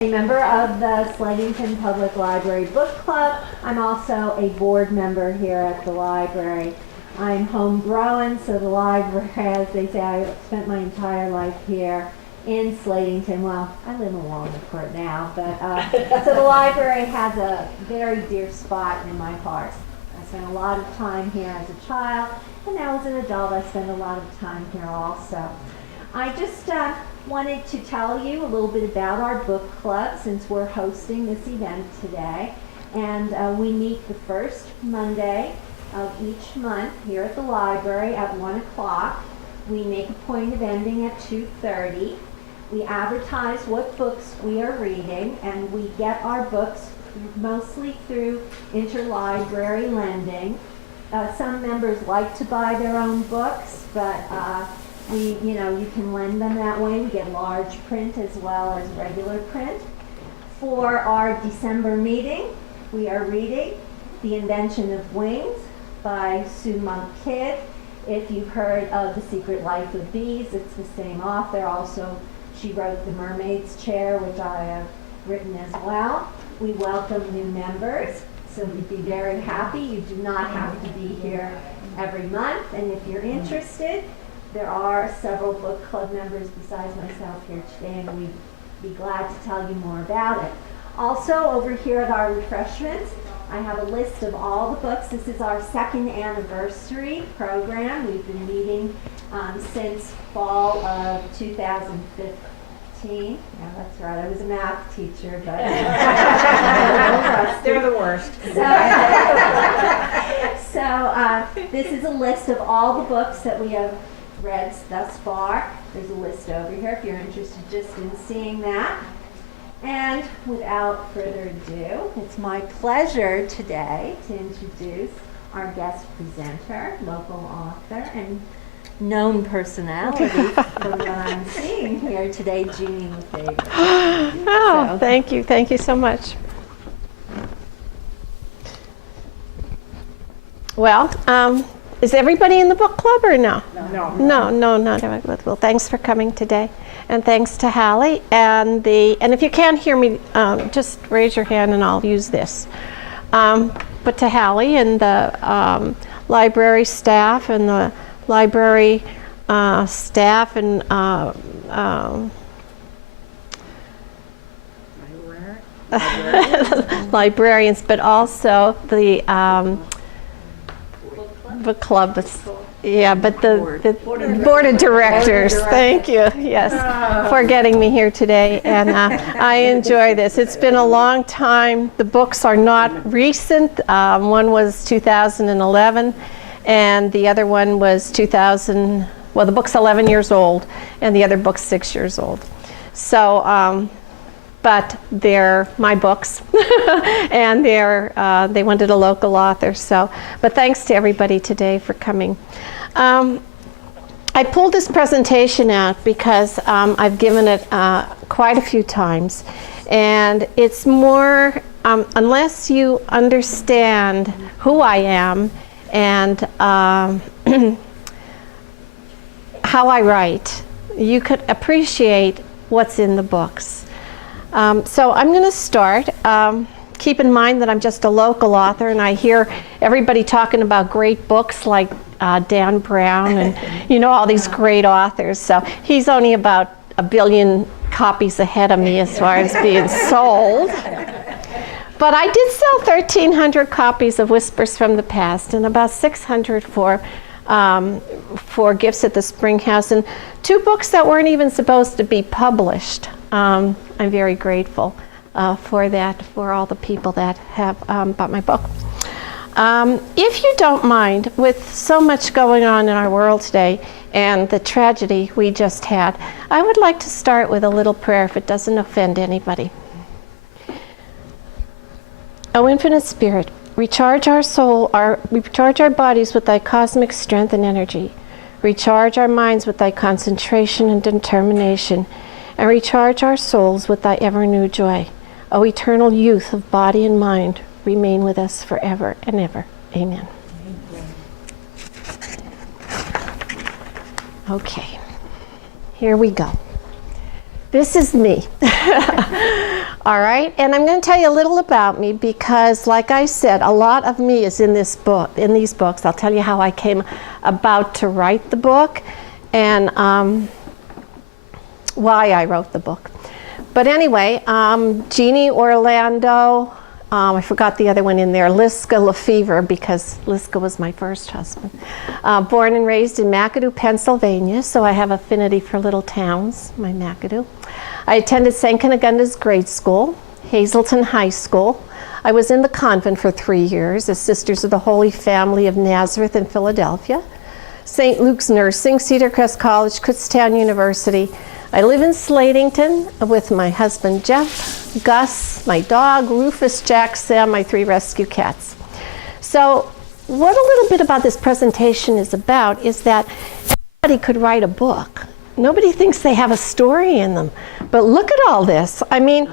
A member of the Slatington Public Library Book Club. I'm also a board member here at the library. I'm homegrown, so the library, as they say, I spent my entire life here in Slatington. Well, I live in Wallingford now, but so the library has a very dear spot in my heart. I spent a lot of time here as a child, and now as an adult I spend a lot of time here also. I just wanted to tell you a little bit about our book club since we're hosting this event today. And we meet the first Monday of each month here at the library at 1 o'clock. We make a point of ending at 2:30. We advertise what books we are reading, and we get our books mostly through interlibrary lending. Some members like to buy their own books, but you can lend them that way. We get large print as well as regular print. For our December meeting, we are reading The Invention of Wings by Sue Monk Kidd. If you've heard of The Secret Life of Bees, it's the same author. Also, she wrote The Mermaid's Chair, which I have written as well. We welcome new members, so we'd be very happy. You do not have to be here every month, and if you're interested, there are several book club members besides myself here today, and we'd be glad to tell you more about it. Also, over here at our refreshments, I have a list of all the books. This is our second anniversary program. We've been meeting since fall of 2015. Yeah, that's right. I was a math teacher, but they're the worst. So this is a list of all the books that we have read thus far. There's a list over here if you're interested just in seeing that. And without further ado, it's my pleasure today to introduce our guest presenter, local author, and known personality from what I'm seeing here today, Jeanne LeFevre. Oh, so. Thank you. Thank you so much. Well, is everybody in the book club or no? No, not everybody. Well, thanks for coming today, and thanks to Hallie. And if you can't hear me, just raise your hand and I'll use this. But to Hallie and the library staff and the library staff and librarians, but also the book club, yeah, but the board of directors. Thank you, yes, for getting me here today, and I enjoy this. It's been a long time. The books are not recent. One was 2011, and the other one was 2000. Well, the book's 11 years old, and the other book's 6 years old. So. But they're my books, and they wanted a local author. So, but thanks to everybody today for coming. I pulled this presentation out because I've given it quite a few times, and it's more unless you understand who I am and how I write, you could appreciate what's in the books. So I'm going to start. Keep in mind that I'm just a local author, and I hear everybody talking about great books like Dan Brown and all these great authors. So he's only about 1 billion copies ahead of me as far as being sold. But I did sell 1,300 copies of Whispers from the Past and about 600 for gifts at the Spring House, and 2 books that weren't even supposed to be published. I'm very grateful for that, for all the people that have bought my book. If you don't mind, with so much going on in our world today and the tragedy we just had, I would like to start with a little prayer if it doesn't offend anybody. O Infinite Spirit, recharge our soul, recharge our bodies with thy cosmic strength and energy. Recharge our minds with thy concentration and determination, and recharge our souls with thy ever-new joy. O eternal youth of body and mind, remain with us forever and ever. Amen. Okay, here we go. This is me. All right, and I'm going to tell you a little about me because, like I said, a lot of me is in this book, in these books. I'll tell you how I came about to write the book and why I wrote the book. But anyway, Jeanne Orlando, I forgot the other one in there, Jeanne LeFevre, because Liska was my first husband. Born and raised in McAdoo, Pennsylvania, so I have affinity for little towns, my McAdoo. I attended St. Cunegonda's grade school, Hazelton High School. I was in the convent for 3 years as Sisters of the Holy Family of Nazareth in Philadelphia, St. Luke's Nursing, Cedar Crest College, Kutztown University. I live in Slatington with my husband Jeff, Gus, my dog, Rufus, Jack, Sam, my 3 rescue cats. So what a little bit about this presentation is about is that anybody could write a book. Nobody thinks they have a story in them. But look at all this. I mean,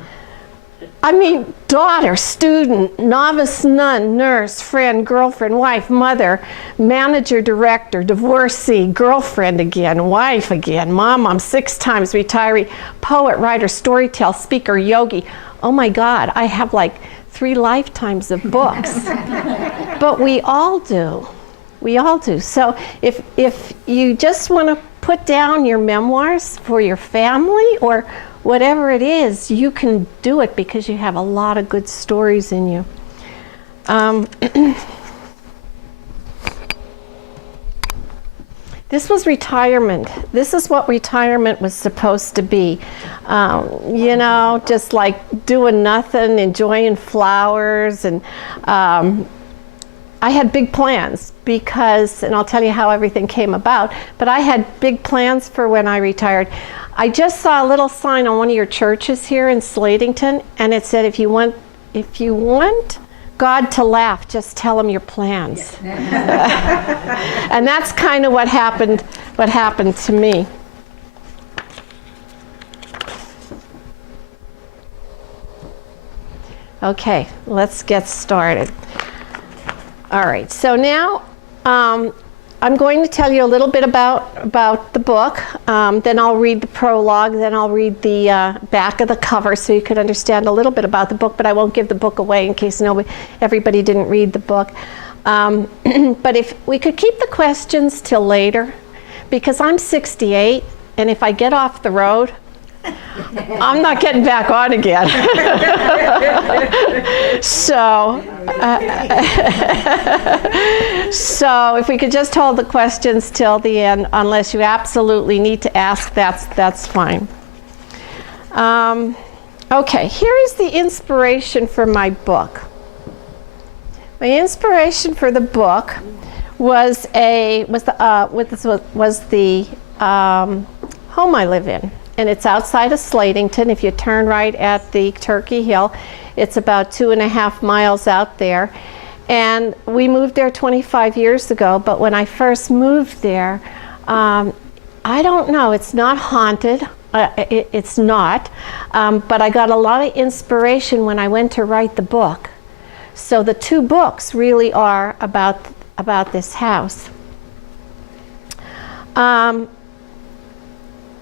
daughter, student, novice nun, nurse, friend, girlfriend, wife, mother, manager, director, divorcee, girlfriend again, wife again, mom 6 times, retiree, poet, writer, storyteller, speaker, yogi. Oh my God, I have like 3 lifetimes of books. But we all do. We all do. So if you just want to put down your memoirs for your family or whatever it is, you can do it because you have a lot of good stories in you. This was retirement. This is what retirement was supposed to be. You know, just like doing nothing, enjoying flowers, and I had big plans because, and I'll tell you how everything came about, but I had big plans for when I retired. I just saw a little sign on one of your churches here in Slatington, and it said, if you want God to laugh, just tell him your plans. And that's kind of what happened to me. Okay, let's get started. All right, so now I'm going to tell you a little bit about the book. Then I'll read the prologue, then I'll read the back of the cover so you could understand a little bit about the book, but I won't give the book away in case everybody didn't read the book. But if we could keep the questions till later, because I'm 68, and if I get off the road, I'm not getting back on again. So if we could just hold the questions till the end, unless you absolutely need to ask, that's fine. Okay, here is the inspiration for my book. My inspiration for the book was the home I live in. And it's outside of Slatington. If you turn right at the Turkey Hill, it's about 2.5 miles out there. And we moved there 25 years ago, but when I first moved there, I don't know, it's not haunted. It's not, but I got a lot of inspiration when I went to write the book. So the 2 books really are about this house.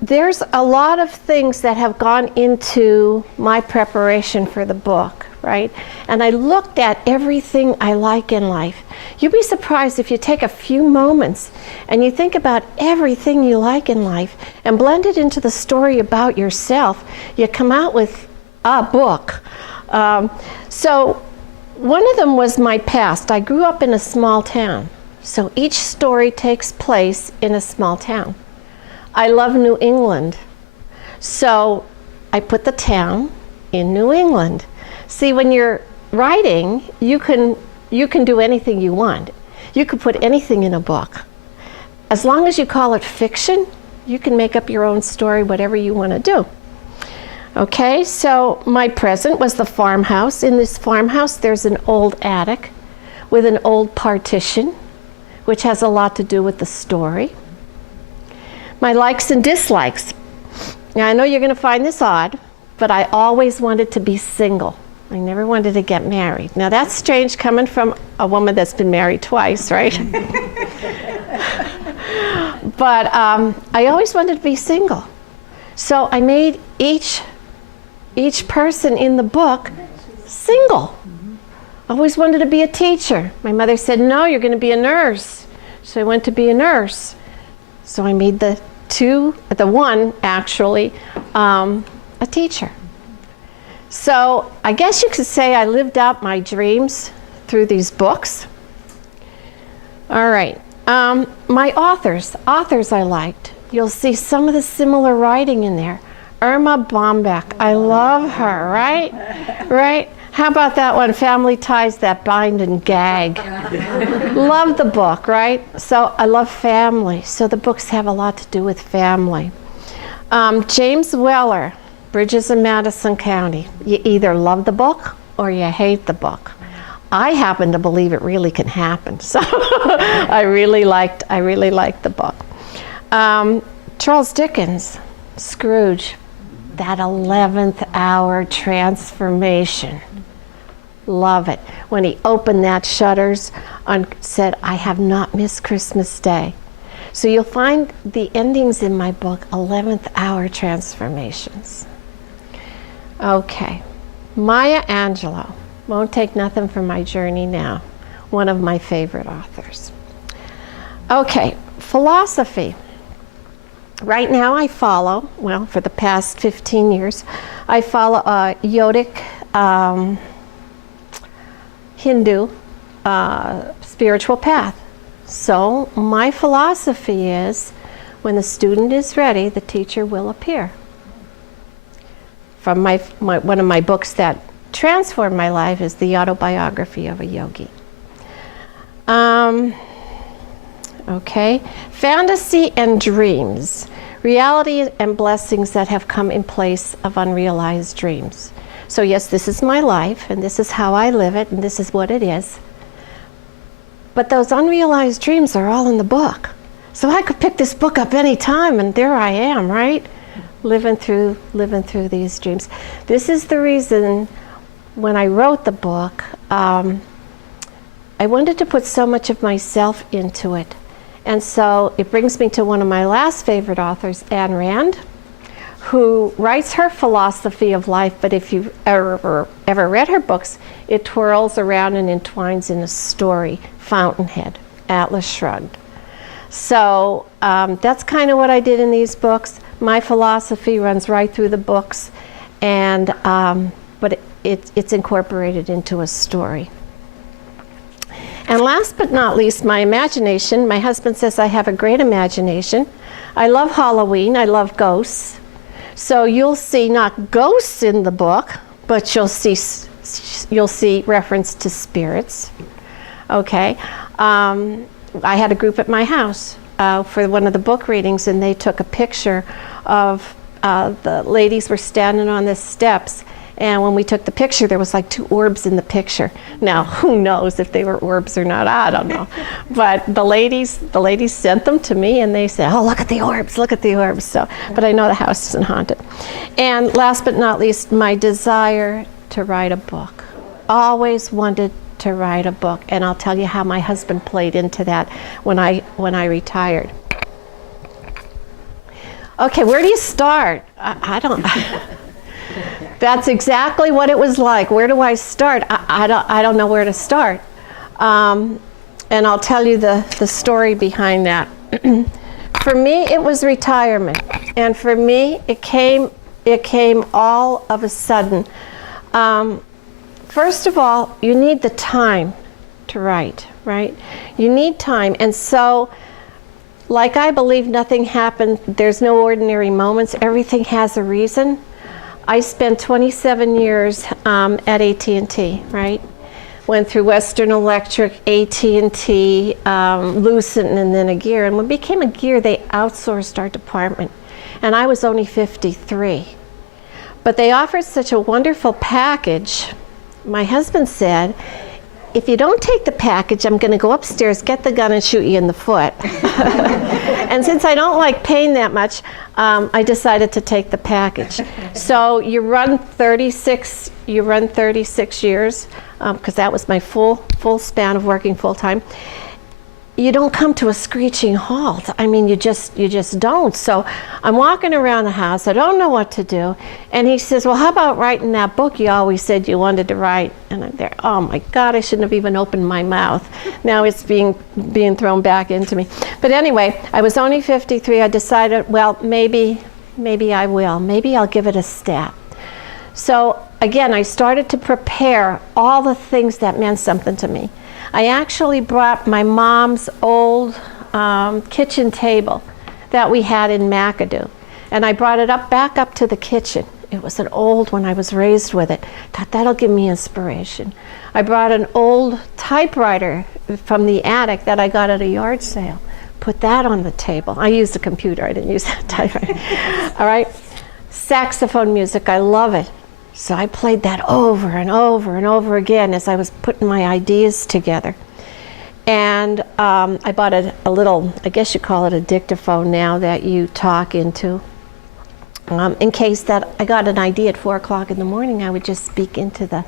There's a lot of things that have gone into my preparation for the book, right? And I looked at everything I like in life. You'd be surprised if you take a few moments and you think about everything you like in life and blend it into the story about yourself, you come out with a book. So one of them was my past. I grew up in a small town. So each story takes place in a small town. I love New England, so I put the town in New England. See, when you're writing, you can do anything you want. You could put anything in a book. As long as you call it fiction, you can make up your own story, whatever you want to do. Okay, so my present was the farmhouse. In this farmhouse, there's an old attic with an old partition, which has a lot to do with the story. My likes and dislikes. Now, I know you're going to find this odd, but I always wanted to be single. I never wanted to get married. Now, that's strange coming from a woman that's been married twice, right? But I always wanted to be single. So I made each person in the book single. Always wanted to be a teacher. My mother said, no, you're going to be a nurse. So I went to be a nurse. So I made the one actually, a teacher. So I guess you could say I lived out my dreams through these books. All right, my authors I liked. You'll see some of the similar writing in there. Irma Bombeck, I love her, right? Right? How about that one, Family Ties That Bind and Gag? Love the book, right? So I love family, so the books have a lot to do with family. James Weller, Bridges in Madison County. You either love the book or you hate the book. I happen to believe it really can happen, so I really liked the book. Charles Dickens, Scrooge, that 11th hour transformation. Love it. When he opened that shutters and said, I have not missed Christmas Day. So you'll find the endings in my book, 11th hour transformations. Okay, Maya Angelou, Won't Take Nothing from My Journey Now, one of my favorite authors. Okay, philosophy. Right now I follow, well, for the past 15 years, I follow a Yogic Hindu spiritual path. So my philosophy is, when the student is ready, the teacher will appear. From one of my books that transformed my life is The Autobiography of a Yogi. Okay, fantasy and dreams. Reality and blessings that have come in place of unrealized dreams. So yes, this is my life, and this is how I live it, and this is what it is. But those unrealized dreams are all in the book. So I could pick this book up any time, and there I am, right? Living through these dreams. This is the reason when I wrote the book, I wanted to put so much of myself into it. And so it brings me to one of my last favorite authors, Ayn Rand, who writes her philosophy of life, but if you've ever read her books, it twirls around and entwines in a story, Fountainhead, Atlas Shrugged. So that's kind of what I did in these books. My philosophy runs right through the books, and but it's incorporated into a story. And last but not least, my imagination. My husband says I have a great imagination. I love Halloween. I love ghosts. So you'll see not ghosts in the book, but you'll see reference to spirits. Okay. I had a group at my house for one of the book readings, and they took a picture of the ladies were standing on the steps. And when we took the picture, there was like 2 orbs in the picture. Now, who knows if they were orbs or not? I don't know. But the ladies sent them to me, and they said, "Oh, look at the orbs! Look at the orbs!" So, but I know the house isn't haunted. And last but not least, my desire to write a book. Always wanted to write a book, and I'll tell you how my husband played into that when I retired. Okay, where do you start? I don't. That's exactly what it was like. Where do I start? I don't know where to start. And I'll tell you the story behind that. For me, it was retirement. And for me, it came all of a sudden. First of all, you need the time to write, right? You need time. And so, like I believe nothing happened, there's no ordinary moments, everything has a reason. I spent 27 years at AT&T, right? Went through Western Electric, AT&T, Lucent, and then a Gear. And when it became a Gear, they outsourced our department. And I was only 53. But they offered such a wonderful package. My husband said, if you don't take the package, I'm going to go upstairs, get the gun, and shoot you in the foot. And since I don't like pain that much, I decided to take the package. So you run 36 years, because that was my full span of working full time. you don't come to a screeching halt. I mean, you just don't. So I'm walking around the house. I don't know what to do. And he says, well, how about writing that book you always said you wanted to write? And I'm there, oh my God, I shouldn't have even opened my mouth. Now it's being thrown back into me. But anyway, I was only 53. I decided, well, maybe I will. Maybe I'll give it a stab. So again, I started to prepare all the things that meant something to me. I actually brought my mom's old kitchen table that we had in McAdoo, and I brought it back up to the kitchen. It was an old one. I was raised with it. Thought that'll give me inspiration. I brought an old typewriter from the attic that I got at a yard sale. Put that on the table. I used a computer. I didn't use that typewriter. All right. Saxophone music. I love it. So I played that over and over and over again as I was putting my ideas together. And I bought a little, I guess you call it a dictaphone now, that you talk into. In case that I got an idea at 4 o'clock in the morning, I would just speak into the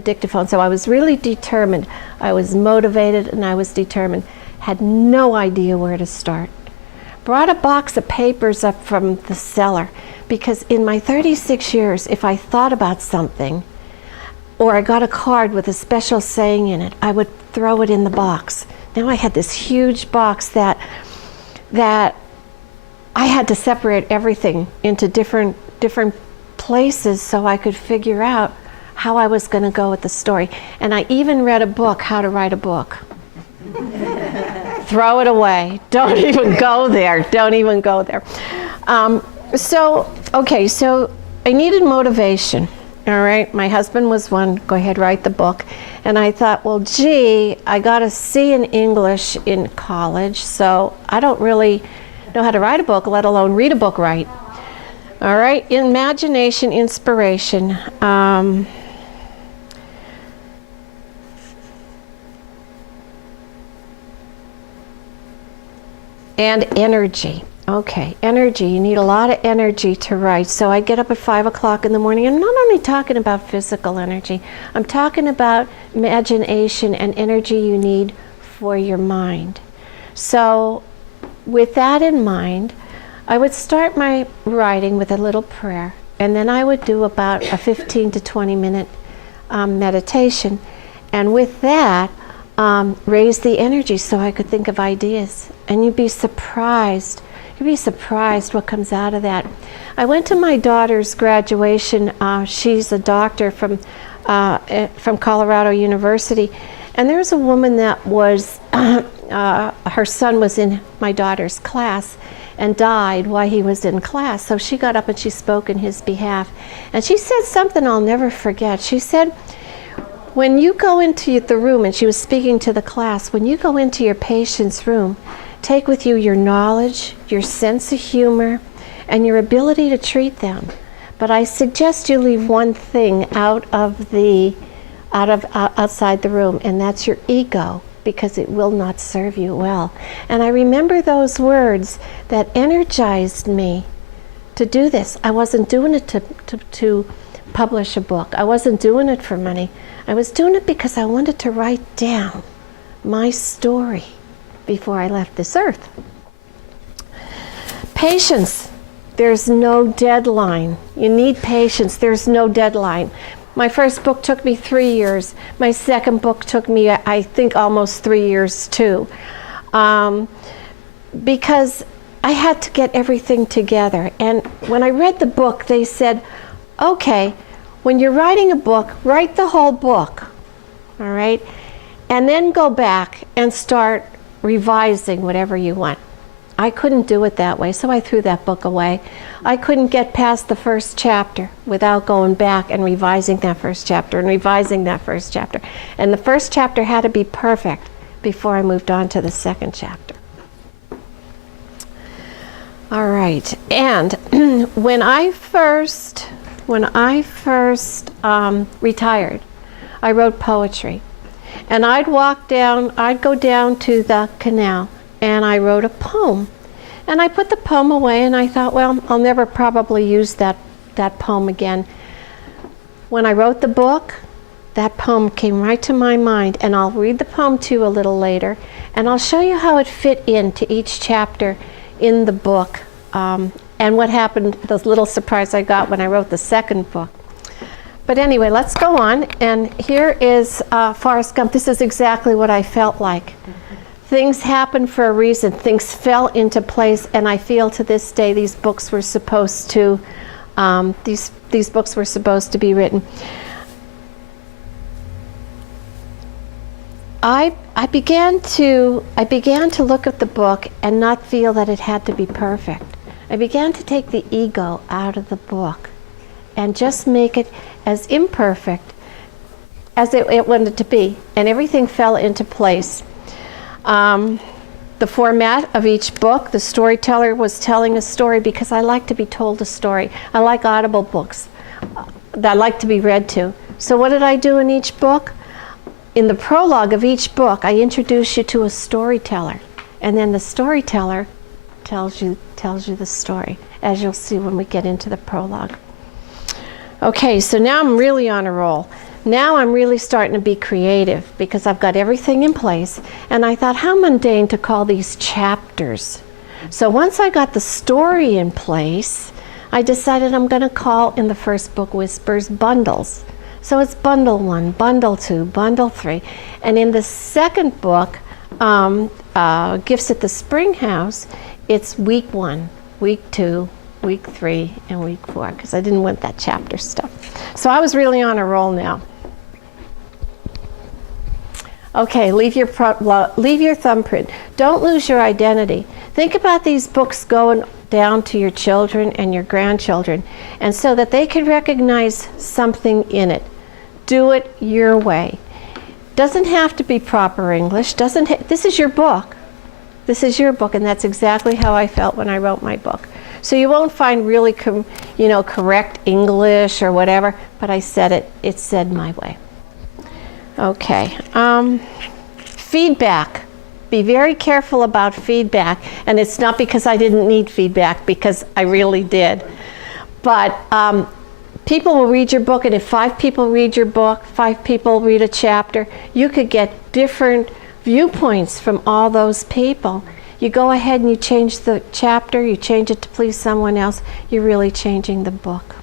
dictaphone. So I was really determined. I was motivated and I was determined. Had no idea where to start. Brought a box of papers up from the cellar, because in my 36 years, if I thought about something, or I got a card with a special saying in it, I would throw it in the box. Now I had this huge box that I had to separate everything into different places so I could figure out how I was going to go with the story. And I even read a book, How to Write a Book. Throw it away. Don't even go there. Don't even go there. So I needed motivation. All right. My husband was one, go ahead, write the book. And I thought, well, gee, I got a C in English in college, so I don't really know how to write a book, let alone read a book right. All right. Imagination, inspiration. And energy. Okay, energy. You need a lot of energy to write. So I get up at 5 o'clock in the morning. I'm not only talking about physical energy, I'm talking about imagination and energy you need for your mind. So with that in mind, I would start my writing with a little prayer, and then I would do about a 15 to 20 minute meditation. And with that, raise the energy so I could think of ideas. And you'd be surprised what comes out of that. I went to my daughter's graduation. She's a doctor from Colorado University. And there was a woman that was, her son was in my daughter's class and died while he was in class. So she got up and she spoke in his behalf. And she said something I'll never forget. She said, when you go into the room, and she was speaking to the class, when you go into your patient's room, take with you your knowledge, your sense of humor, and your ability to treat them. But I suggest you leave one thing outside the room, and that's your ego, because it will not serve you well. And I remember those words that energized me to do this. I wasn't doing it to publish a book. I wasn't doing it for money. I was doing it because I wanted to write down my story before I left this earth. Patience. There's no deadline. You need patience. There's no deadline. My first book took me 3 years. My second book took me, I think, almost 3 years too. Because I had to get everything together. And when I read the book, they said, okay, when you're writing a book, write the whole book, all right? And then go back and start revising whatever you want. I couldn't do it that way, so I threw that book away. I couldn't get past the first chapter without going back and revising that first chapter and revising that first chapter. And the first chapter had to be perfect before I moved on to the second chapter. All right, and when I first retired, I wrote poetry. And I'd go down to the canal, and I wrote a poem. And I put the poem away, and I thought, well, I'll never probably use that poem again. When I wrote the book, that poem came right to my mind, and I'll read the poem to you a little later, and I'll show you how it fit into each chapter in the book, and what happened, the little surprise I got when I wrote the second book. But anyway, let's go on, and here is Forrest Gump. This is exactly what I felt like. Things happened for a reason. Things fell into place, and I feel to this day these books were supposed to, these books were supposed to be written. I began to look at the book and not feel that it had to be perfect. I began to take the ego out of the book and just make it as imperfect as it wanted to be, and everything fell into place. The format of each book, the storyteller was telling a story because I like to be told a story. I like audible books that I like to be read to. So what did I do in each book? In the prologue of each book, I introduce you to a storyteller, and then the storyteller tells you the story, as you'll see when we get into the prologue. Okay, so now I'm really on a roll. Now I'm really starting to be creative because I've got everything in place, and I thought, how mundane to call these chapters. So once I got the story in place, I decided I'm going to call in the first book, Whispers, bundles. So it's bundle 1, bundle 2, bundle 3. And in the second book, Gifts at the Spring House, it's week 1, week 2, week 3, and week 4, because I didn't want that chapter stuff. So I was really on a roll now. Okay, leave your thumbprint. Don't lose your identity. Think about these books going down to your children and your grandchildren, and so that they can recognize something in it. Do it your way. Doesn't have to be proper English. This is your book. This is your book, and that's exactly how I felt when I wrote my book. So you won't find really, correct English or whatever, but I said it's said my way. Okay. Feedback. Be very careful about feedback, and it's not because I didn't need feedback, because I really did. But people will read your book, and if 5 people read your book, 5 people read a chapter, you could get different viewpoints from all those people. You go ahead and you change the chapter, you change it to please someone else, you're really changing the book.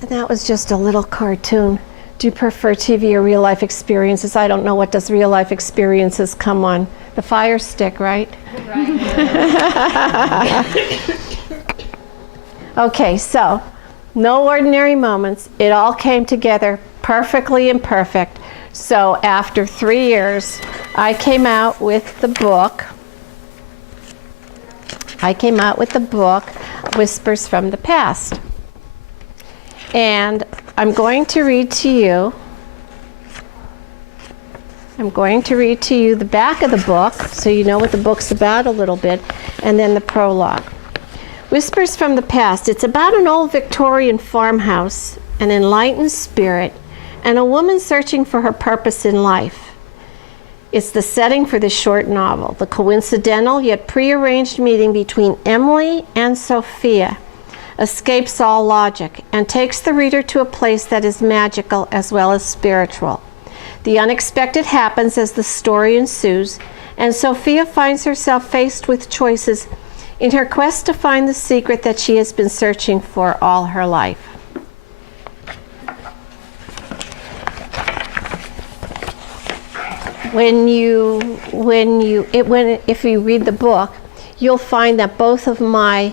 And that was just a little cartoon. Do you prefer TV or real life experiences? I don't know, what does real life experiences come on? The Fire Stick, right? Okay, so no ordinary moments. It all came together perfectly imperfect. So after 3 years, I came out with the book. Whispers from the Past. And I'm going to read to you the back of the book, so you know what the book's about a little bit, and then the prologue. Whispers from the Past. It's about an old Victorian farmhouse, an enlightened spirit, and a woman searching for her purpose in life. It's the setting for this short novel. The coincidental yet prearranged meeting between Emily and Sophia escapes all logic and takes the reader to a place that is magical as well as spiritual. The unexpected happens as the story ensues, and Sophia finds herself faced with choices in her quest to find the secret that she has been searching for all her life. If you read the book, you'll find that both of my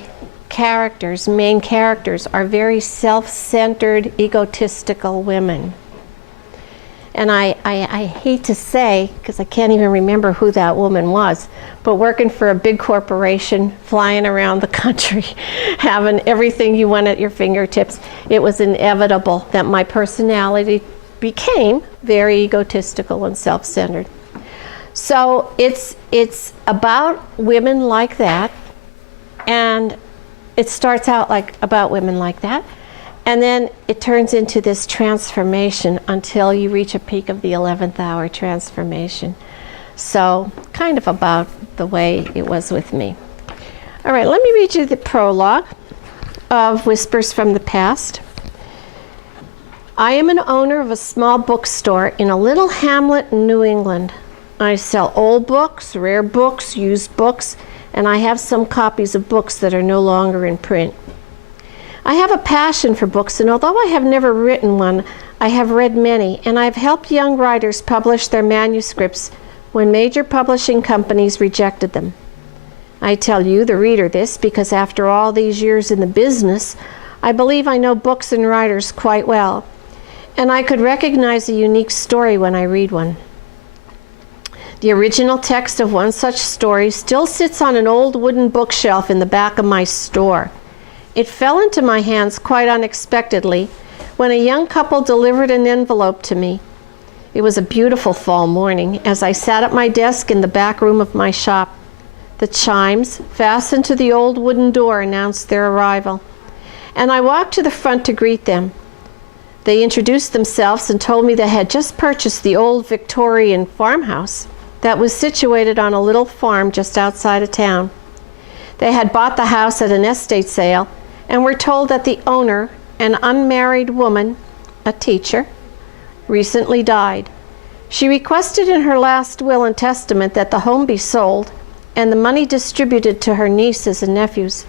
main characters, are very self-centered, egotistical women. And I hate to say, because I can't even remember who that woman was, but working for a big corporation, flying around the country, having everything you want at your fingertips, it was inevitable that my personality became very egotistical and self-centered. So it's about women like that, and it starts out about women like that, and then it turns into this transformation until you reach a peak of the 11th hour transformation. So kind of about the way it was with me. All right, let me read you the prologue. of Whispers from the Past. I am an owner of a small bookstore in a little hamlet in New England. I sell old books, rare books, used books, and I have some copies of books that are no longer in print. I have a passion for books, and although I have never written one, I have read many, and I've helped young writers publish their manuscripts when major publishing companies rejected them. I tell you, the reader, this because after all these years in the business, I believe I know books and writers quite well, and I could recognize a unique story when I read one. The original text of one such story still sits on an old wooden bookshelf in the back of my store. It fell into my hands quite unexpectedly when a young couple delivered an envelope to me. It was a beautiful fall morning as I sat at my desk in the back room of my shop. The chimes, fastened to the old wooden door, announced their arrival, and I walked to the front to greet them. They introduced themselves and told me they had just purchased the old Victorian farmhouse that was situated on a little farm just outside of town. They had bought the house at an estate sale and were told that the owner, an unmarried woman, a teacher, recently died. She requested in her last will and testament that the home be sold and the money distributed to her nieces and nephews.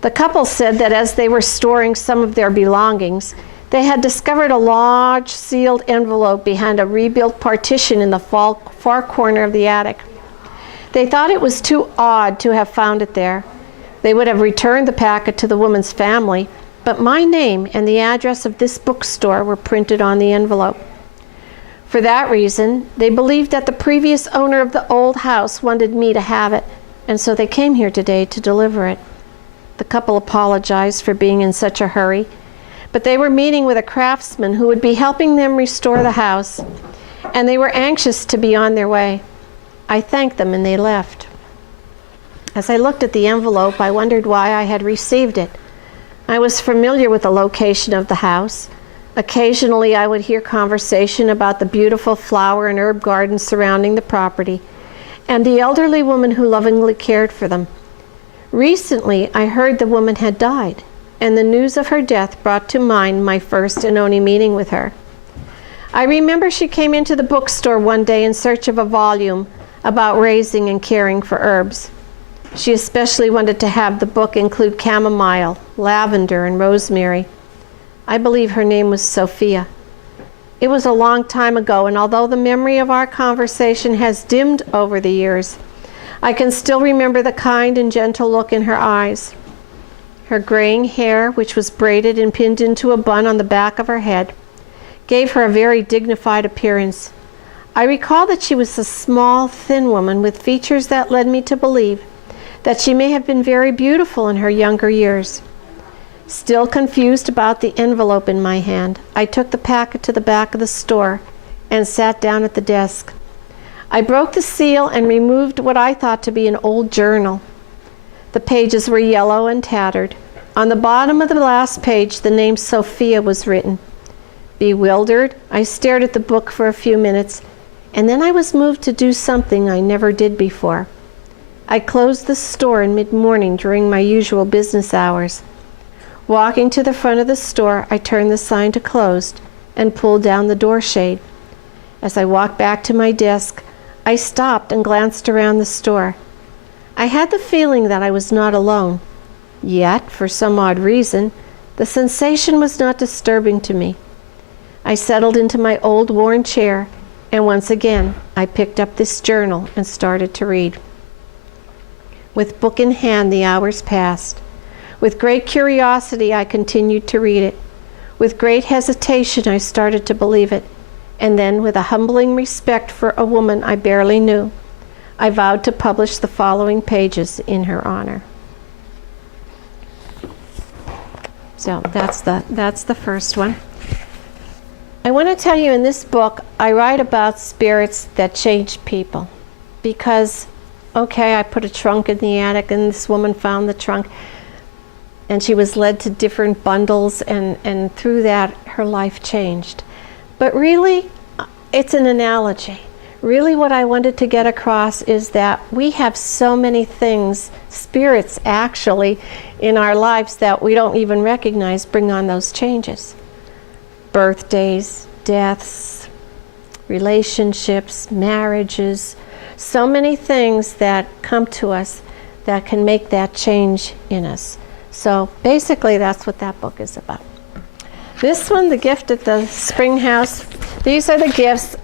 The couple said that as they were storing some of their belongings, they had discovered a large sealed envelope behind a rebuilt partition in the far corner of the attic. They thought it was too odd to have found it there. They would have returned the packet to the woman's family, but my name and the address of this bookstore were printed on the envelope. For that reason, they believed that the previous owner of the old house wanted me to have it, and so they came here today to deliver it. The couple apologized for being in such a hurry, but they were meeting with a craftsman who would be helping them restore the house, and they were anxious to be on their way. I thanked them and they left. As I looked at the envelope, I wondered why I had received it. I was familiar with the location of the house. Occasionally I would hear conversation about the beautiful flower and herb gardens surrounding the property, and the elderly woman who lovingly cared for them. Recently I heard the woman had died, and the news of her death brought to mind my first and only meeting with her. I remember she came into the bookstore one day in search of a volume about raising and caring for herbs. She especially wanted to have the book include chamomile, lavender, and rosemary. I believe her name was Sophia. It was a long time ago, and although the memory of our conversation has dimmed over the years, I can still remember the kind and gentle look in her eyes. Her graying hair, which was braided and pinned into a bun on the back of her head, gave her a very dignified appearance. I recall that she was a small, thin woman with features that led me to believe that she may have been very beautiful in her younger years. Still confused about the envelope in my hand, I took the packet to the back of the store and sat down at the desk. I broke the seal and removed what I thought to be an old journal. The pages were yellow and tattered. On the bottom of the last page, the name Sophia was written. Bewildered, I stared at the book for a few minutes, and then I was moved to do something I never did before. I closed the store in mid-morning during my usual business hours. Walking to the front of the store, I turned the sign to closed and pulled down the door shade. As I walked back to my desk, I stopped and glanced around the store. I had the feeling that I was not alone. Yet, for some odd reason, the sensation was not disturbing to me. I settled into my old worn chair, and once again I picked up this journal and started to read. With book in hand, the hours passed. With great curiosity, I continued to read it. With great hesitation, I started to believe it. And then, with a humbling respect for a woman I barely knew, I vowed to publish the following pages in her honor. So that's the first one. I want to tell you, in this book, I write about spirits that change people. Because, okay, I put a trunk in the attic and this woman found the trunk, and she was led to different bundles, and through that her life changed. But really, it's an analogy. Really what I wanted to get across is that we have so many things, spirits actually, in our lives that we don't even recognize bring on those changes. Birthdays, deaths, relationships, marriages, so many things that come to us that can make that change in us. So basically that's what that book is about. This one, The Gift at the Spring House, these are the gifts.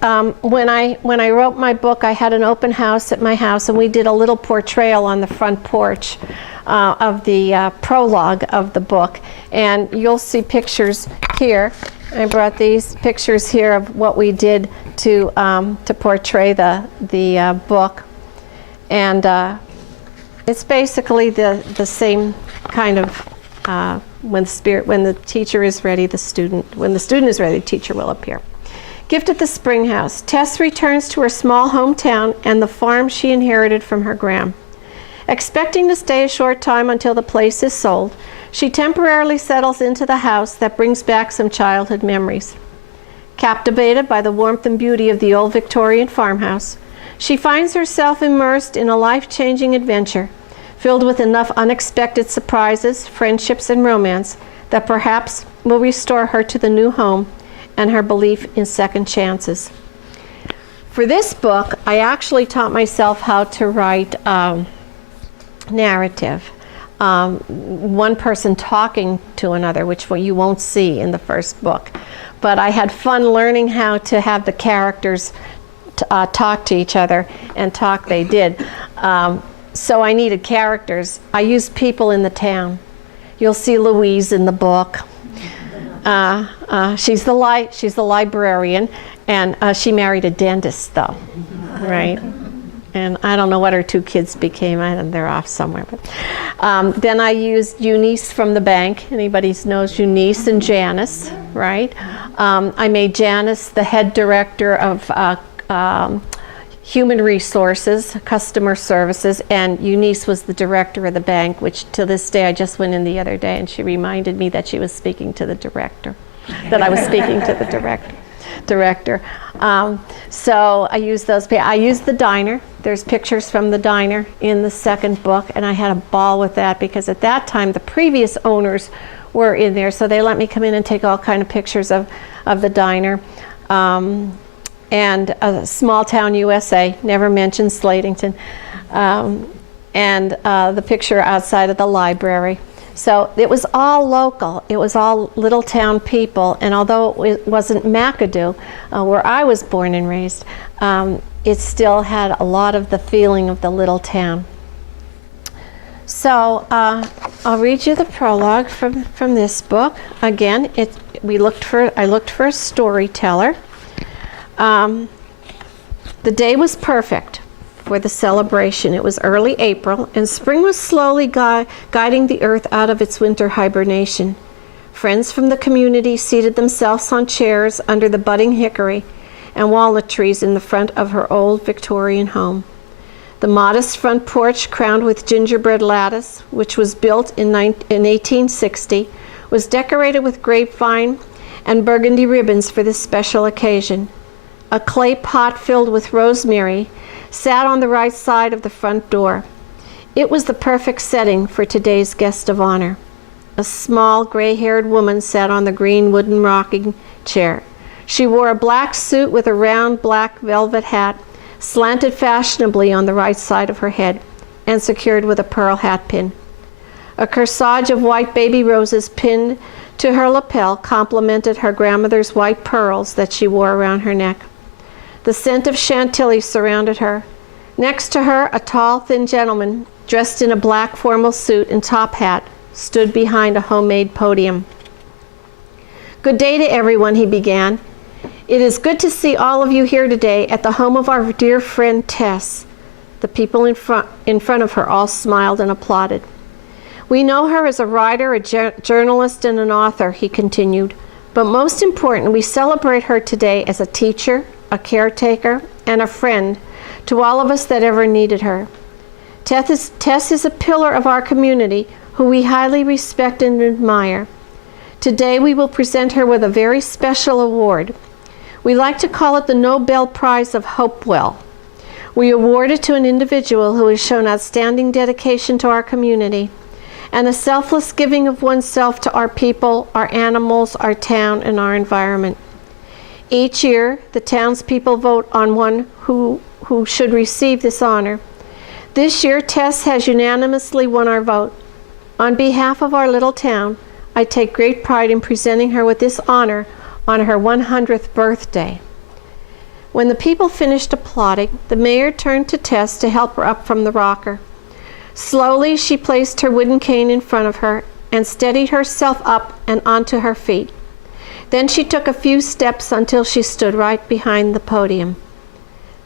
When I wrote my book, I had an open house at my house, and we did a little portrayal on the front porch of the prologue of the book. And you'll see pictures here. I brought these pictures here of what we did to portray the book. And it's basically the same kind of when the teacher is ready, when the student is ready, the teacher will appear. Gift at the Spring House. Tess returns to her small hometown and the farm she inherited from her gram. Expecting to stay a short time until the place is sold, she temporarily settles into the house that brings back some childhood memories. Captivated by the warmth and beauty of the old Victorian farmhouse, she finds herself immersed in a life-changing adventure, filled with enough unexpected surprises, friendships, and romance that perhaps will restore her to the new home and her belief in second chances. For this book, I actually taught myself how to write narrative. One person talking to another, which you won't see in the first book. But I had fun learning how to have the characters talk to each other, and talk they did. So I needed characters. I used people in the town. You'll see Louise in the book. She's the librarian, and she married a dentist, though, right? And I don't know what her two kids became. They're off somewhere. But then I used Eunice from the bank. Anybody knows Eunice and Janice, right? I made Janice the head director of human resources, customer services, and Eunice was the director of the bank, which to this day, I just went in the other day and she reminded me that she was speaking to the director, that I was speaking to the director. So I used those. I used the diner. There's pictures from the diner in the second book, and I had a ball with that because at that time the previous owners were in there, so they let me come in and take all kind of pictures of the diner. And Small Town USA, never mentioned Slatington, and the picture outside of the library. So it was all local. It was all little town people, and although it wasn't McAdoo, where I was born and raised, it still had a lot of the feeling of the little town. So I'll read you the prologue from this book. Again, I looked for a storyteller. The day was perfect for the celebration. It was early April, and spring was slowly guiding the earth out of its winter hibernation. Friends from the community seated themselves on chairs under the budding hickory and walnut trees in the front of her old Victorian home. The modest front porch, crowned with gingerbread lattice, which was built in 1860, was decorated with grapevine and burgundy ribbons for this special occasion. A clay pot filled with rosemary sat on the right side of the front door. It was the perfect setting for today's guest of honor. A small, gray-haired woman sat on the green wooden rocking chair. She wore a black suit with a round black velvet hat, slanted fashionably on the right side of her head and secured with a pearl hat pin. A corsage of white baby roses pinned to her lapel complemented her grandmother's white pearls that she wore around her neck. The scent of chantilly surrounded her. Next to her, a tall, thin gentleman, dressed in a black formal suit and top hat, stood behind a homemade podium. "Good day to everyone," he began. "It is good to see all of you here today at the home of our dear friend Tess." The people in front of her all smiled and applauded. "We know her as a writer, a journalist, and an author," he continued. "But most important, we celebrate her today as a teacher, a caretaker, and a friend to all of us that ever needed her. Tess is a pillar of our community who we highly respect and admire. Today we will present her with a very special award. We like to call it the Nobel Prize of Hopewell. We award it to an individual who has shown outstanding dedication to our community and a selfless giving of oneself to our people, our animals, our town, and our environment. Each year, the townspeople vote on one who should receive this honor. This year, Tess has unanimously won our vote. On behalf of our little town, I take great pride in presenting her with this honor on her 100th birthday. When the people finished applauding, the mayor turned to Tess to help her up from the rocker. Slowly, she placed her wooden cane in front of her and steadied herself up and onto her feet. Then she took a few steps until she stood right behind the podium.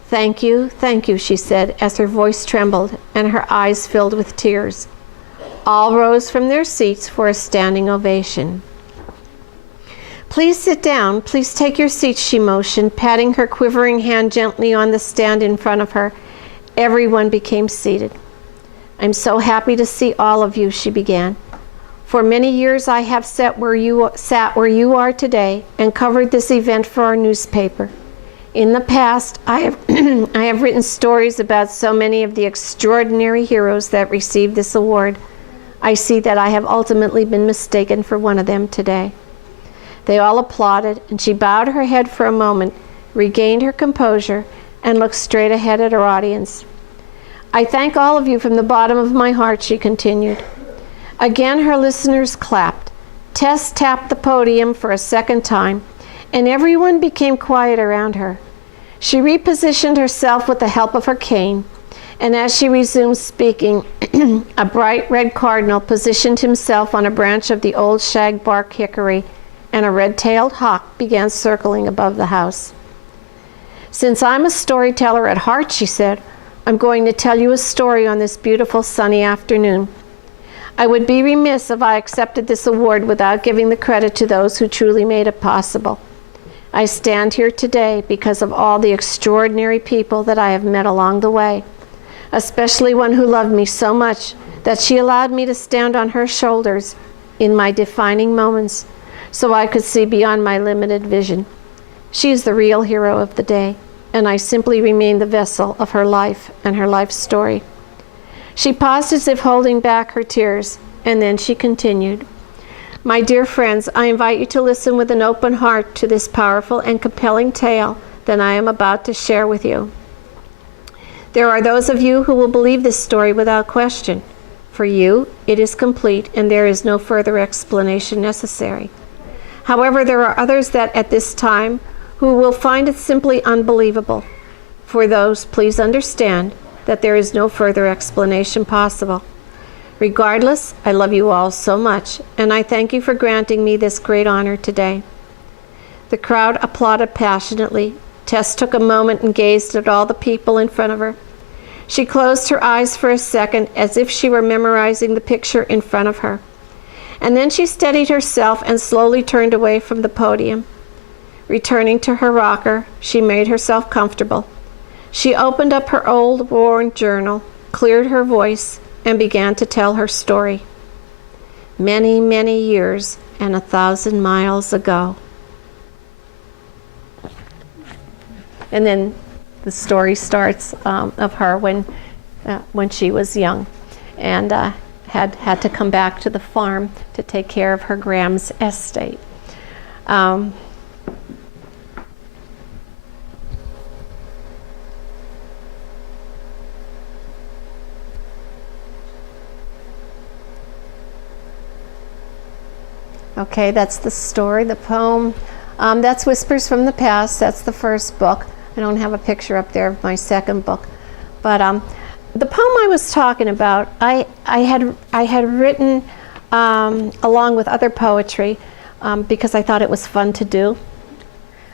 Thank you, she said as her voice trembled and her eyes filled with tears. All rose from their seats for a standing ovation. Please sit down, please take your seats, she motioned, patting her quivering hand gently on the stand in front of her. Everyone became seated. I'm so happy to see all of you, she began. For many years I have sat where you are today and covered this event for our newspaper. In the past, I have written stories about so many of the extraordinary heroes that received this award. I see that I have ultimately been mistaken for one of them today. They all applauded, and she bowed her head for a moment, regained her composure, and looked straight ahead at her audience. I thank all of you from the bottom of my heart, she continued. Again, her listeners clapped. Tess tapped the podium for a second time, and everyone became quiet around her. She repositioned herself with the help of her cane, and as she resumed speaking, a bright red cardinal positioned himself on a branch of the old shagbark hickory, and a red-tailed hawk began circling above the house. Since I'm a storyteller at heart, she said, I'm going to tell you a story on this beautiful sunny afternoon. I would be remiss if I accepted this award without giving the credit to those who truly made it possible. I stand here today because of all the extraordinary people that I have met along the way, especially one who loved me so much that she allowed me to stand on her shoulders in my defining moments so I could see beyond my limited vision. She is the real hero of the day, and I simply remain the vessel of her life and her life story. She paused as if holding back her tears, and then she continued. My dear friends, I invite you to listen with an open heart to this powerful and compelling tale that I am about to share with you. There are those of you who will believe this story without question. For you, it is complete, and there is no further explanation necessary. However, there are others that at this time who will find it simply unbelievable. For those, please understand that there is no further explanation possible. Regardless, I love you all so much, and I thank you for granting me this great honor today. The crowd applauded passionately. Tess took a moment and gazed at all the people in front of her. She closed her eyes for a second as if she were memorizing the picture in front of her. And then she steadied herself and slowly turned away from the podium. Returning to her rocker, she made herself comfortable. She opened up her old worn journal, cleared her voice, and began to tell her story. Many, many years and 1,000 miles ago. And then the story starts of her when she was young and had to come back to the farm to take care of her Graham's estate. Okay, that's the story, the poem. That's Whispers from the Past. That's the first book. I don't have a picture up there of my second book. But the poem I was talking about, I had written along with other poetry because I thought it was fun to do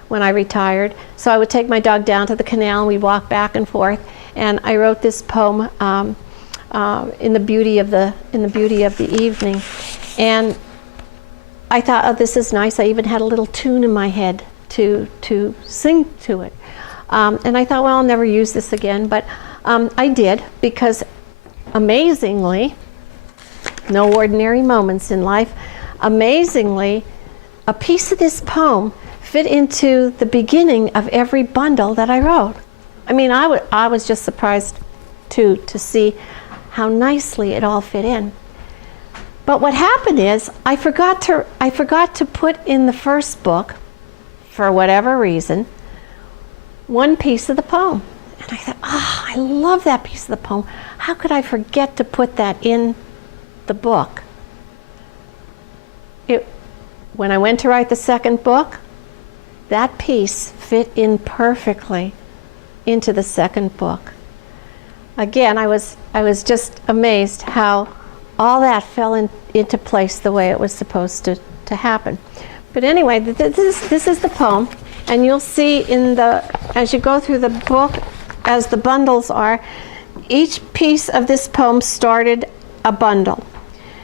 when I retired. So I would take my dog down to the canal and we'd walk back and forth. And I wrote this poem in the beauty of the evening. And I thought, oh, this is nice. I even had a little tune in my head to sing to it. And I thought, well, I'll never use this again. But I did, because amazingly, no ordinary moments in life, amazingly, a piece of this poem fit into the beginning of every bundle that I wrote. I mean, I was just surprised to see how nicely it all fit in. But what happened is I forgot to put in the first book, for whatever reason, one piece of the poem. And I thought, I love that piece of the poem. How could I forget to put that in the book? When I went to write the second book, that piece fit in perfectly into the second book. Again, I was just amazed how all that fell into place the way it was supposed to happen. But anyway, this is the poem, and you'll see as you go through the book, as the bundles are, each piece of this poem started a bundle.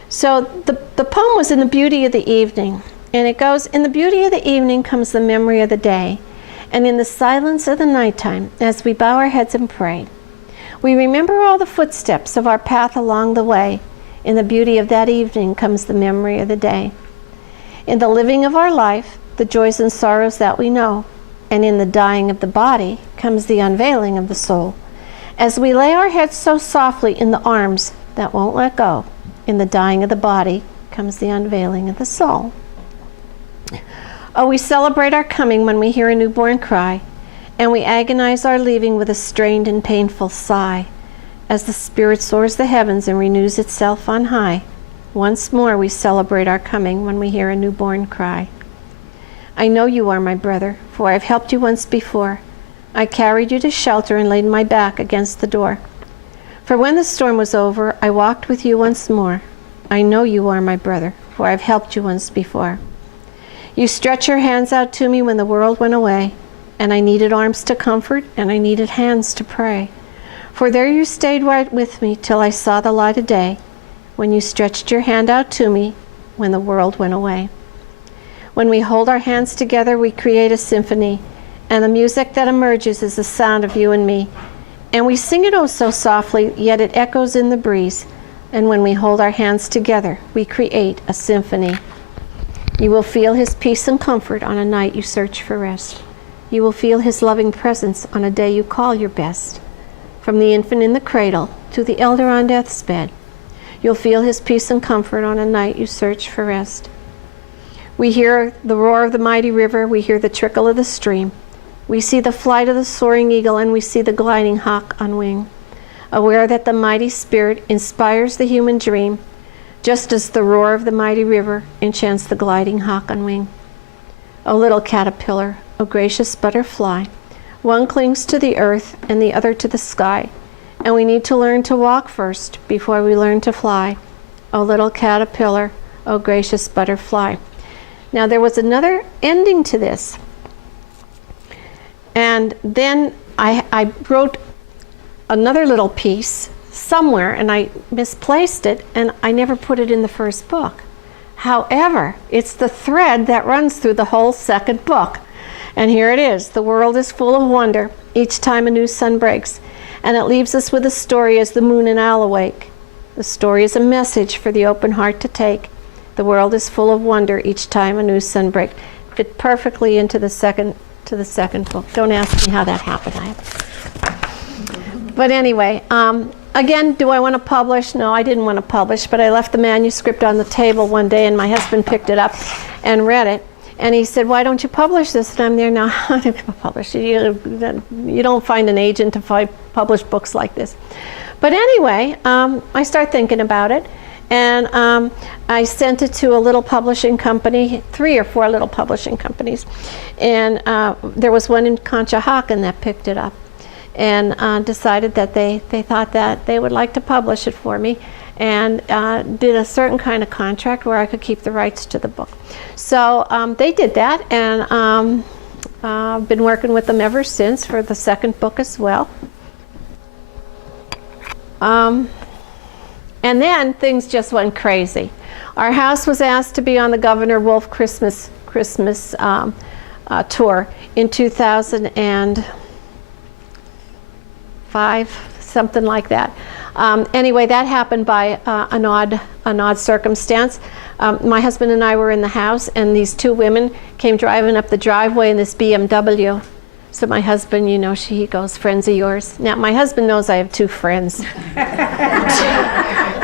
So the poem was in the beauty of the evening, and it goes, in the beauty of the evening comes the memory of the day, and in the silence of the nighttime, as we bow our heads and pray, we remember all the footsteps of our path along the way. In the beauty of that evening comes the memory of the day. In the living of our life, the joys and sorrows that we know, and in the dying of the body comes the unveiling of the soul. As we lay our heads so softly in the arms that won't let go, in the dying of the body comes the unveiling of the soul. Oh, we celebrate our coming when we hear a newborn cry, and we agonize our leaving with a strained and painful sigh. As the spirit soars the heavens and renews itself on high, once more we celebrate our coming when we hear a newborn cry. I know you are my brother, for I've helped you once before. I carried you to shelter and laid my back against the door. For when the storm was over, I walked with you once more. I know you are my brother, for I've helped you once before. You stretched your hands out to me when the world went away, and I needed arms to comfort, and I needed hands to pray. For there you stayed right with me till I saw the light of day, when you stretched your hand out to me when the world went away. When we hold our hands together, we create a symphony, and the music that emerges is the sound of you and me. And we sing it oh so softly, yet it echoes in the breeze. And when we hold our hands together, we create a symphony. You will feel his peace and comfort on a night you search for rest. You will feel his loving presence on a day you call your best. From the infant in the cradle to the elder on death's bed, you'll feel his peace and comfort on a night you search for rest. We hear the roar of the mighty river, we hear the trickle of the stream. We see the flight of the soaring eagle, and we see the gliding hawk on wing. Aware that the mighty spirit inspires the human dream, just as the roar of the mighty river enchants the gliding hawk on wing. O little caterpillar, O gracious butterfly, one clings to the earth and the other to the sky, and we need to learn to walk first before we learn to fly. O little caterpillar, O gracious butterfly. Now there was another ending to this, and then I wrote another little piece somewhere, and I misplaced it, and I never put it in the first book. However, it's the thread that runs through the whole second book. And here it is. The world is full of wonder each time a new sun breaks, and it leaves us with a story as the moon and owl awake. The story is a message for the open heart to take. The world is full of wonder each time a new sun breaks. Fit perfectly into the second book. Don't ask me how that happened. But anyway, again, do I want to publish? No, I didn't want to publish, but I left the manuscript on the table one day, and my husband picked it up and read it. And he said, why don't you publish this? And I'm there now, how do I publish it? You don't find an agent to publish books like this. But anyway, I start thinking about it, and I sent it to a little publishing company, 3 or 4 little publishing companies. And there was one in Conshohocken that picked it up and decided that they thought that they would like to publish it for me, and did a certain kind of contract where I could keep the rights to the book. So they did that, and I've been working with them ever since for the second book as well. And then things just went crazy. Our house was asked to be on the Governor Wolf Christmas tour in 2005, something like that. Anyway, that happened by an odd circumstance. My husband and I were in the house, and these 2 women came driving up the driveway in this BMW. So my husband, he goes, friends of yours? Now, my husband knows I have 2 friends.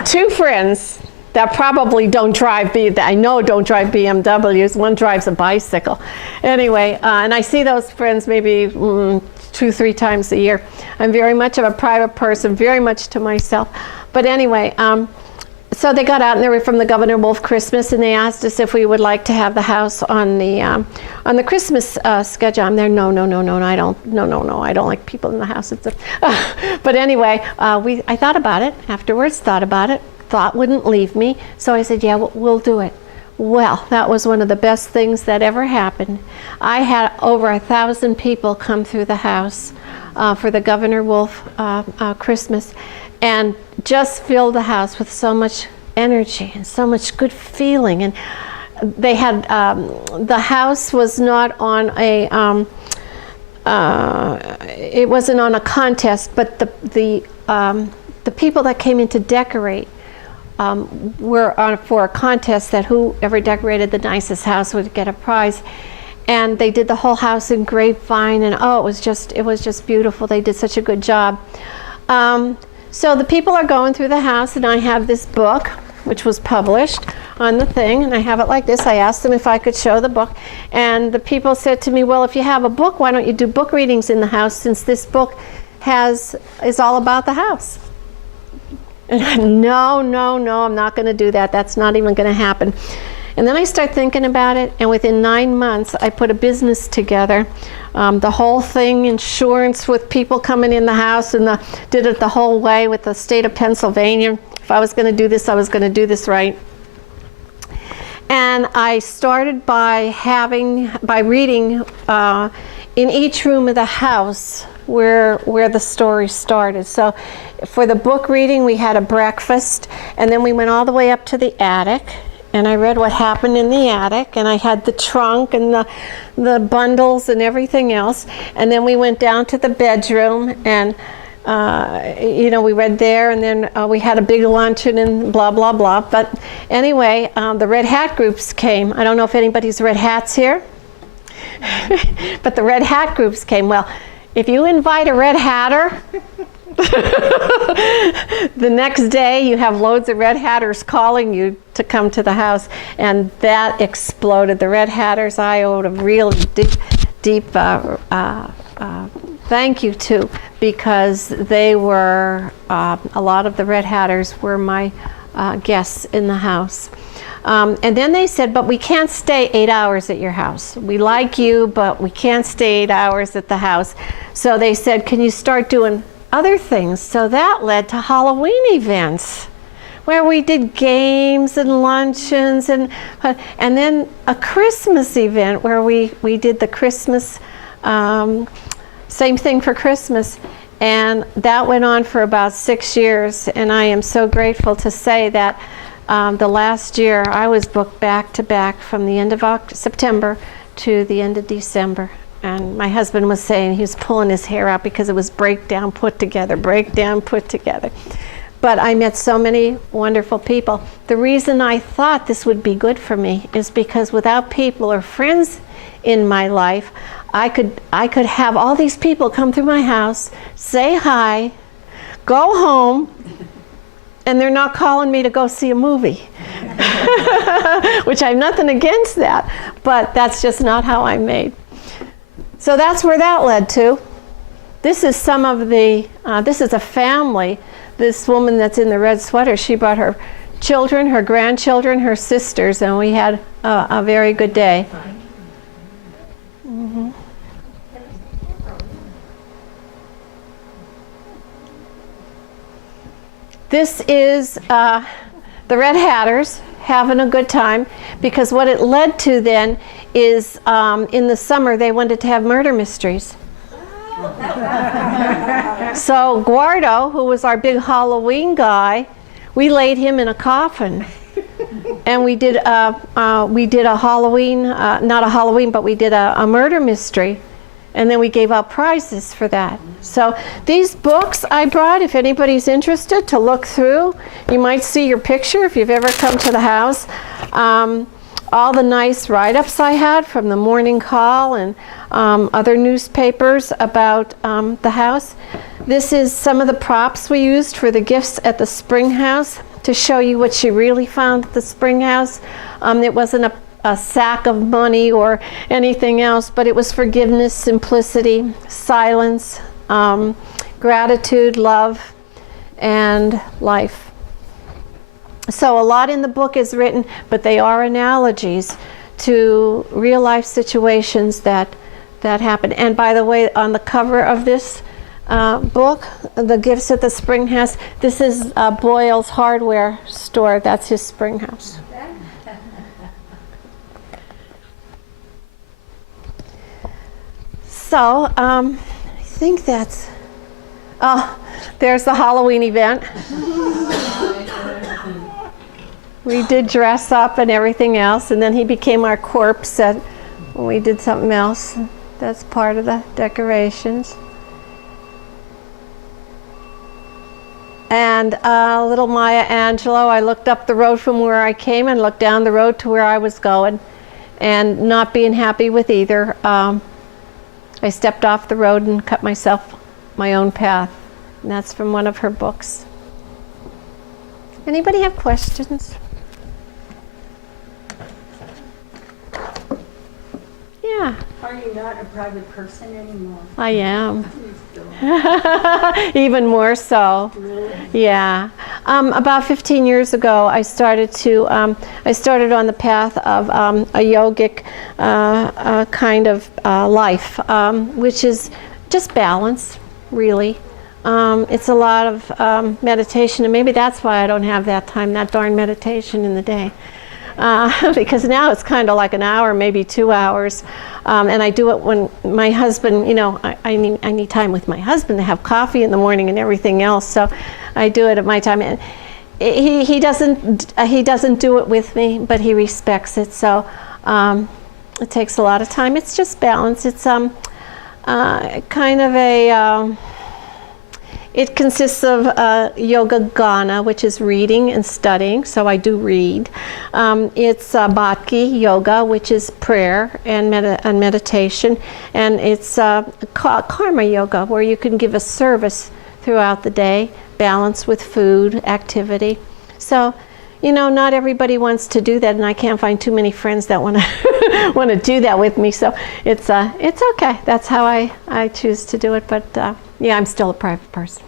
2 friends. that probably don't drive I know don't drive BMWs. One drives a bicycle. Anyway, and I see those friends maybe 2-3 times a year. I'm very much of a private person, very much to myself. But anyway, so they got out and they were from the Governor Wolf Christmas, and they asked us if we would like to have the house on the Christmas schedule. I'm there, no, I don't like people in the house. But anyway, I thought about it afterwards, thought wouldn't leave me. So I said, yeah, we'll do it. Well, that was one of the best things that ever happened. I had over 1,000 people come through the house for the Governor Wolf Christmas, and just filled the house with so much energy and so much good feeling. And they had, the house was not on it wasn't on a contest, but the people that came in to decorate were on for a contest that whoever decorated the nicest house would get a prize. And they did the whole house in grapevine, and it was just beautiful. They did such a good job. So the people are going through the house, and I have this book, which was published on the thing, and I have it like this. I asked them if I could show the book, and the people said to me, well, if you have a book, why don't you do book readings in the house, since this book is all about the house? And I, no, I'm not going to do that. That's not even going to happen. And then I start thinking about it, and within 9 months, I put a business together. The whole thing, insurance with people coming in the house, and did it the whole way with the state of Pennsylvania. If I was going to do this, I was going to do this right. And I started by reading in each room of the house where the story started. So for the book reading, we had a breakfast, and then we went all the way up to the attic. And I read what happened in the attic, and I had the trunk and the bundles and everything else. And then we went down to the bedroom, and we read there, and then we had a big luncheon and blah, blah, blah. But anyway, the Red Hat groups came. I don't know if anybody's Red Hats here, but the Red Hat groups came. Well, if you invite a Red Hatter, the next day you have loads of Red Hatters calling you to come to the house, and that exploded. The Red Hatters I owed a real deep thank you to, because they were, a lot of the Red Hatters were my guests in the house. And then they said, but we can't stay 8 hours at your house. We like you, but we can't stay 8 hours at the house. So they said, can you start doing other things? So that led to Halloween events, where we did games and luncheons, and then a Christmas event where we did the Christmas, same thing for Christmas. And that went on for about 6 years, and I am so grateful to say that the last year I was booked back to back from the end of September to the end of December. And my husband was saying he was pulling his hair out because it was breakdown, put together, breakdown, put together. But I met so many wonderful people. The reason I thought this would be good for me is because without people or friends in my life, I could have all these people come through my house, say hi, go home, and they're not calling me to go see a movie. Which I have nothing against that, but that's just not how I'm made. So that's where that led to. This is some of the, this is a family. This woman that's in the red sweater, she brought her children, her grandchildren, her sisters, and we had a very good day. Mm-hmm. This is the Red Hatters having a good time, because what it led to then is in the summer they wanted to have murder mysteries. So Guardo, who was our big Halloween guy, we laid him in a coffin, and we did a Halloween, not a Halloween, but we did a murder mystery, and then we gave out prizes for that. So these books I brought, if anybody's interested to look through, you might see your picture if you've ever come to the house. All the nice write-ups I had from the Morning Call and other newspapers about the house. This is some of the props we used for the gifts at the spring house. to show you what she really found at the Spring House. It wasn't a sack of money or anything else, but it was forgiveness, simplicity, silence, gratitude, love, and life. So a lot in the book is written, but they are analogies to real life situations that happen. And by the way, on the cover of this book, The Gifts at the Spring House, this is Boyle's hardware store. That's his spring house. So I think that's, there's the Halloween event. We did dress up and everything else, and then he became our corpse when we did something else. That's part of the decorations. And little Maya Angelou, I looked up the road from where I came and looked down the road to where I was going, and not being happy with either. I stepped off the road and cut myself my own path. And that's from one of her books. Anybody have questions? Yeah. Are you not a private person anymore? I am. Even more so. Really? Yeah. About 15 years ago, I started on the path of a yogic kind of life, which is just balance, really. It's a lot of meditation, and maybe that's why I don't have that darn meditation in the day. Because now it's kind of like an hour, maybe 2 hours. And I do it when my husband, I need time with my husband to have coffee in the morning and everything else. So I do it at my time. And he doesn't do it with me, but he respects it. So it takes a lot of time. It's just balance. It's kind of a. It consists of yoga gana, which is reading and studying, so I do read. It's bhakti yoga, which is prayer and meditation. And it's karma yoga, where you can give a service throughout the day, balance with food, activity. So, not everybody wants to do that, and I can't find too many friends that want to do that with me. So it's okay. That's how I choose to do it. But yeah, I'm still a private person.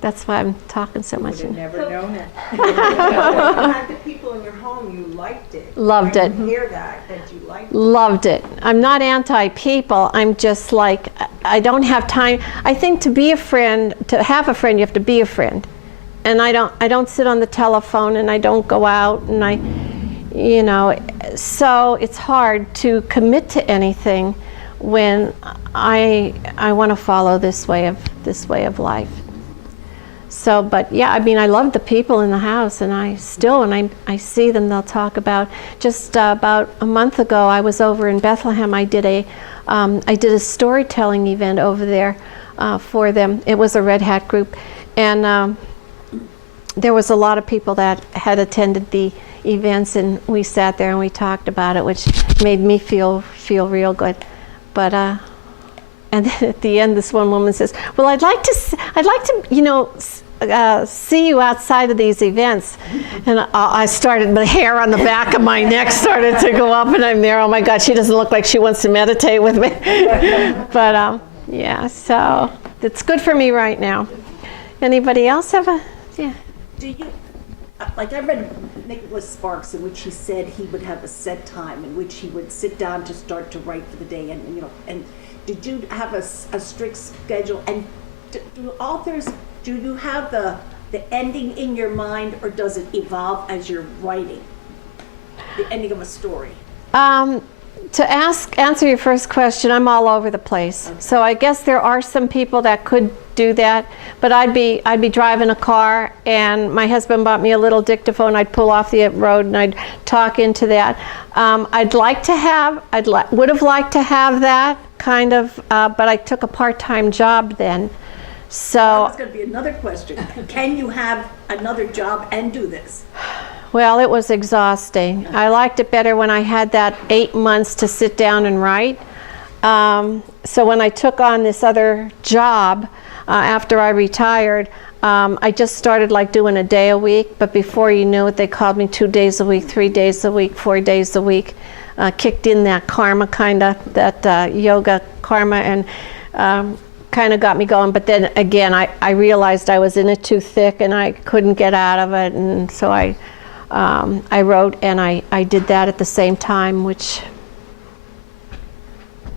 That's why I'm talking so much. I would have never known it. You had the people in your home, you liked it. Loved it. I can hear that you liked it. Loved it. I'm not anti-people. I'm just like, I don't have time. I think to have a friend, you have to be a friend. And I don't sit on the telephone, and I don't go out, and so it's hard to commit to anything when I want to follow this way of life. So, but yeah, I love the people in the house, and I see them. They'll talk about. Just about a month ago, I was over in Bethlehem. I did a storytelling event over there for them. It was a Red Hat group, and there was a lot of people that had attended the events, and we sat there and we talked about it, which made me feel real good. But and then at the end, this one woman says, "Well, I'd like to, see you outside of these events." And I started, the hair on the back of my neck started to go up, and I'm there. Oh my God, she doesn't look like she wants to meditate with me. But yeah, so it's good for me right now. Anybody else have a? Yeah. Do you, like I read Nicholas Sparks, in which he said he would have a set time in which he would sit down to start to write for the day, and did you have a strict schedule? And do authors, do you have the ending in your mind, or does it evolve as you're writing the ending of a story? To answer your first question, I'm all over the place. Okay. So I guess there are some people that could do that, but I'd be driving a car, and my husband bought me a little dictaphone. I'd pull off the road and I'd talk into that. Would have liked to have that kind of, but I took a part-time job then. So that was going to be another question. Can you have another job and do this? Well, it was exhausting. I liked it better when I had that 8 months to sit down and write. So when I took on this other job after I retired, I just started like doing a day a week, but before you knew it, they called me 2 days a week, 3 days a week, 4 days a week. Kicked in that karma kind of, that yoga karma, and kind of got me going. But then again, I realized I was in it too thick and I couldn't get out of it, and so I wrote, and I did that at the same time, which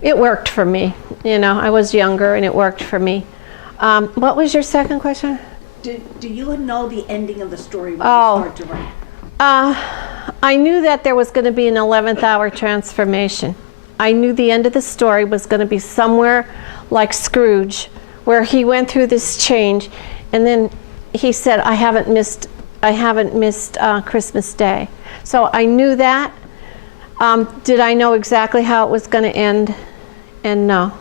it worked for me. You know, I was younger and it worked for me. What was your second question? Do you know the ending of the story when Oh. you start to write? I knew that there was going to be an 11th hour transformation. I knew the end of the story was going to be somewhere like Scrooge, where he went through this change, and then he said, I haven't missed Christmas Day. So I knew that. Did I know exactly how it was going to end? And no.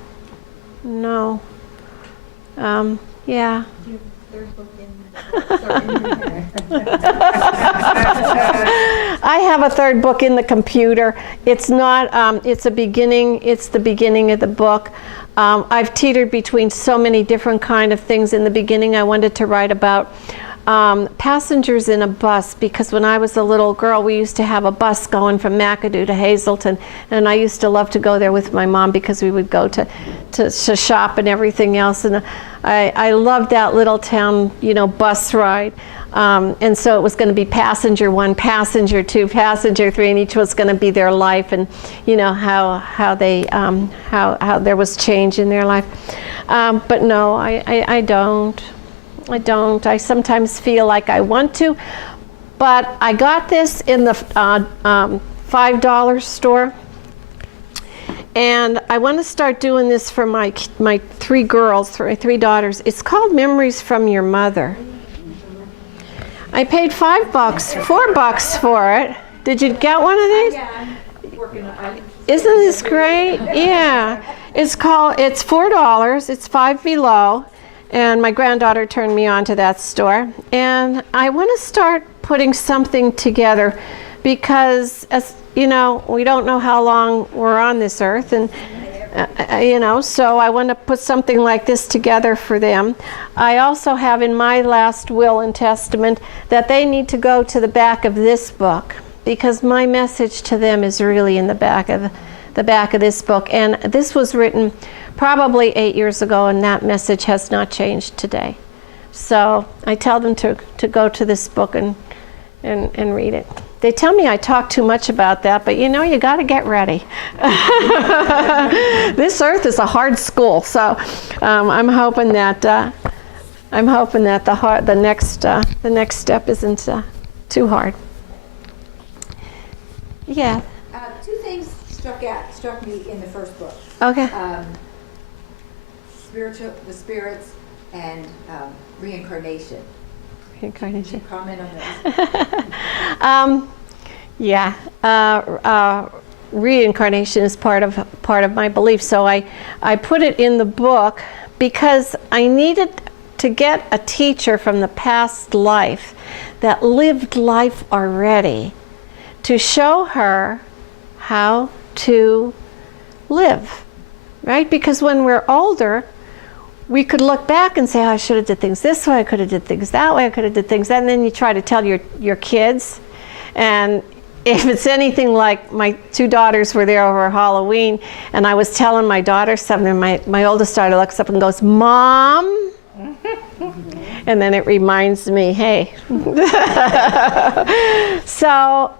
Yeah. I have a third book in the computer. It's not, it's a beginning, it's the beginning of the book. I've teetered between so many different kind of things. In the beginning, I wanted to write about passengers in a bus, because when I was a little girl, we used to have a bus going from McAdoo to Hazleton, and I used to love to go there with my mom because we would go to shop and everything else, and I loved that little town, you know, bus ride. And so it was going to be passenger 1, passenger 2, passenger 3, and each was going to be their life, and you know how there was change in their life. But no, I don't. I sometimes feel like I want to, but I got this in the $5 store, and I want to start doing this for my 3 girls, for my 3 daughters. It's called Memories from Your Mother. I paid $5, $4 for it. Did you get one of these? Yeah, I'm working on it. Isn't this great? Yeah. It's $4. It's Five Below. And my granddaughter turned me on to that store. And I want to start putting something together because, as you know, we don't know how long we're on this earth. And, you know, so I want to put something like this together for them. I also have in my last will and testament that they need to go to the back of this book, because my message to them is really in the back of this book. And this was written probably 8 years ago, and that message has not changed today. So I tell them to go to this book and read it. They tell me I talk too much about that, but you know, you got to get ready. This earth is a hard school, so I'm hoping that the next step isn't too hard. Yeah. 2 things struck me in the first book. Okay. The spirits and reincarnation. Reincarnation. Could you comment on those? Yeah. Reincarnation is part of my belief. So I put it in the book because I needed to get a teacher from the past life that lived life already to show her how to live, right? Because when we're older, we could look back and say, oh, I should have did things this way, I could have did things that way, I could have did things that, and then you try to tell your kids. And if it's anything like my 2 daughters were there over Halloween, and I was telling my daughter something, my oldest daughter looks up and goes, Mom? And then it reminds me, hey. So,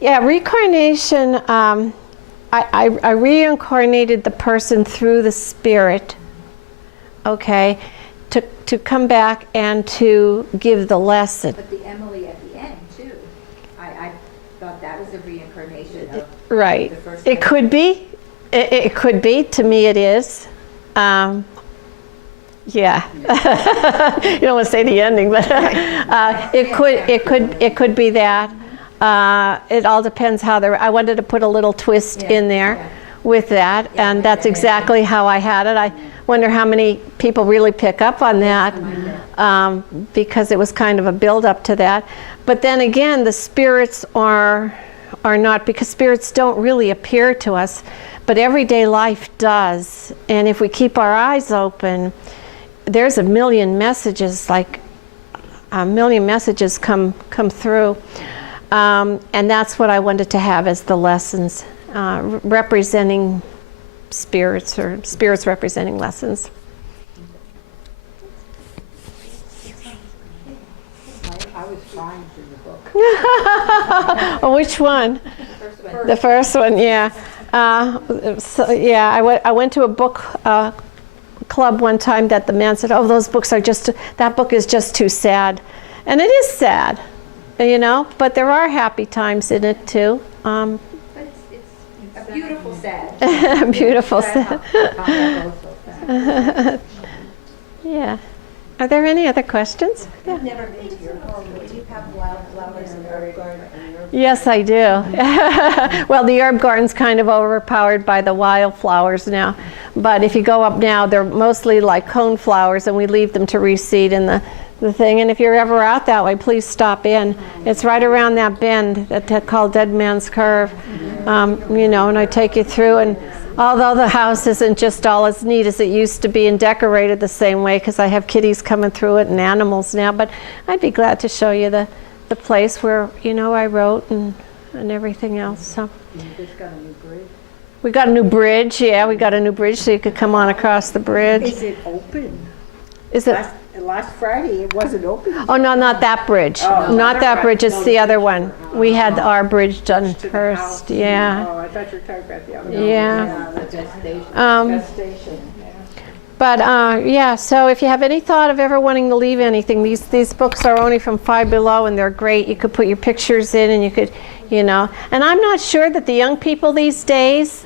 yeah, reincarnation, I reincarnated the person through the spirit, okay, to come back and to give the lesson. But the Emily at the end, too. I thought that was a reincarnation of Right. the first It could be. It could be. To me, it is. Yeah. You don't want to say the ending, but it could be that. It all depends how I wanted to put a little twist in there with that, and that's exactly how I had it. I wonder how many people really pick up on that, because it was kind of a build up to that. But then again, the spirits are not, because spirits don't really appear to us, but everyday life does. And if we keep our eyes open, there's a million messages, like a million messages come through. And that's what I wanted to have as the lessons, representing spirits, or spirits representing lessons. I was fine in the book. Oh, which one? The first one, yeah. I went to a book club one time that the man said, "Oh, those books are that book is just too sad," and it is sad, you know. But there are happy times in it too. But it's a beautiful sad. Beautiful sad. Yeah. Are there any other questions? Yeah. I've never been to your home, but do you have wildflowers in your garden? Yes, I do. Well, the herb garden's kind of overpowered by the wildflowers now. But if you go up now, they're mostly like cone flowers, and we leave them to reseed in the thing. And if you're ever out that way, please stop in. It's right around that bend that's called Dead Man's Curve. You know, and I take you through. And although the house isn't just all as neat as it used to be and decorated the same way, because I have kitties coming through it and animals now, but I'd be glad to show you the place where, you know, I wrote and everything else. So You just got a new bridge. we got a new bridge. Yeah, we got a new bridge so you could come on across the bridge. Is it open? Is it? Last Friday, it wasn't open. Oh, no, not that bridge. Not that bridge. It's the other one. We had our bridge done To the first. house. Yeah. Oh, I thought you were talking about the other one. Yeah. The gestation. Um, But yeah, so if you have any thought of ever wanting to leave anything, these books are only from Five Below, and they're great. You could put your pictures in, and you could, you know. And I'm not sure that the young people these days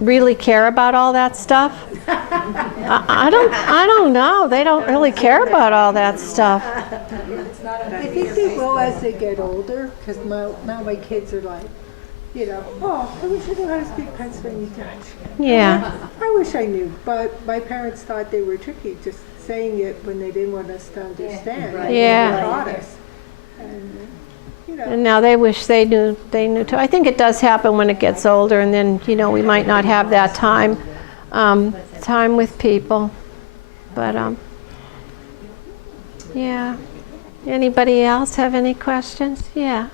really care about all that stuff. I don't know. They don't really care about all that stuff. I think they will as they get older, because now my kids are like, you know, oh, I wish I knew how to speak Pennsylvania Dutch. Yeah. I wish I knew, but my parents thought they were tricky, just saying it when they didn't want us to understand. Yeah. They taught us. And, you know. And now they wish they knew too. I think it does happen when it gets older, and then, you know, we might not have that time with people. But yeah. Anybody else have any questions? Yeah.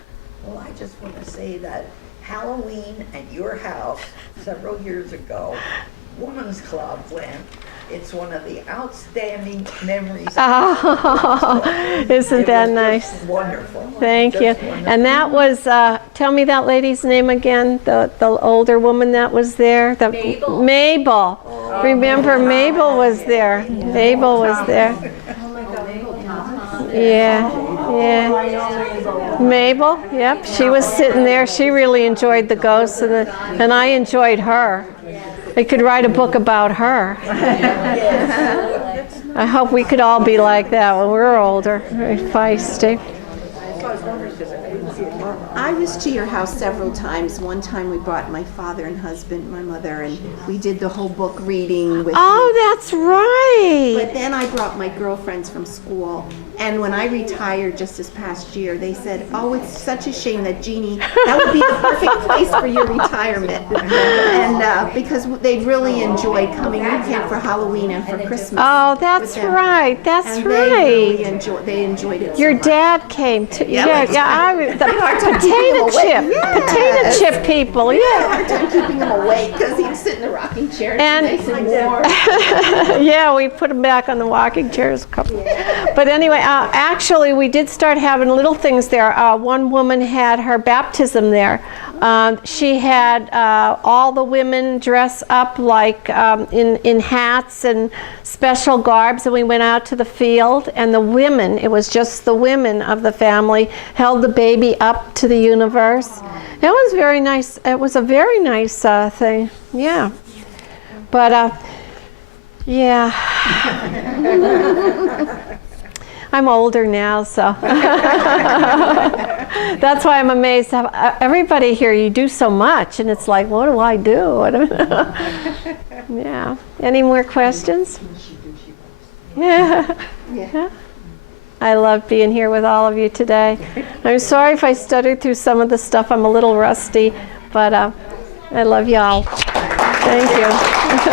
Well, I just want to say that Halloween at your house several years ago, Women's Club went. It's one of the outstanding memories. Oh, isn't that nice? Wonderful. Thank you. Just wonderful. And that was, tell me that lady's name again, the older woman that was there. Mabel. Mabel. Remember, Mabel was there. Mabel was there. Yeah, yeah. Mabel, yep, she was sitting there. She really enjoyed the ghosts, and I enjoyed her. I could write a book about her. I hope we could all be like that when we're older, very feisty. I was to your house several times. One time we brought my father and husband, my mother, and we did the whole book reading with Oh, that's right. But then I brought my girlfriends from school, and when I retired just this past year, they said, "Oh, it's such a shame that Jeannie, that would be the perfect place for your retirement." And because they really enjoyed coming. We came for Halloween and for Christmas. Oh, with that's them. right. That's And right. they enjoyed it. Your so much. dad came to, Yeah, the potato chip people, yeah. Hard time keeping him awake because he'd sit in the rocking chair And- nice and warm. Yeah, we put him back on the walking chairs. But anyway, actually, we did start having little things there. One woman had her baptism there. She had all the women dress up like in hats and special garbs, and we went out to the field, and the women, it was just the women of the family, held the baby up to the universe. It was very nice. It was a very nice thing. Yeah. But yeah. I'm older now, so that's why I'm amazed. Everybody here, you do so much, and it's like, what do I do? Yeah. Any more questions? Yeah. Yeah. I love being here with all of you today. I'm sorry if I stuttered through some of the stuff. I'm a little rusty, but I love y'all. Thank you.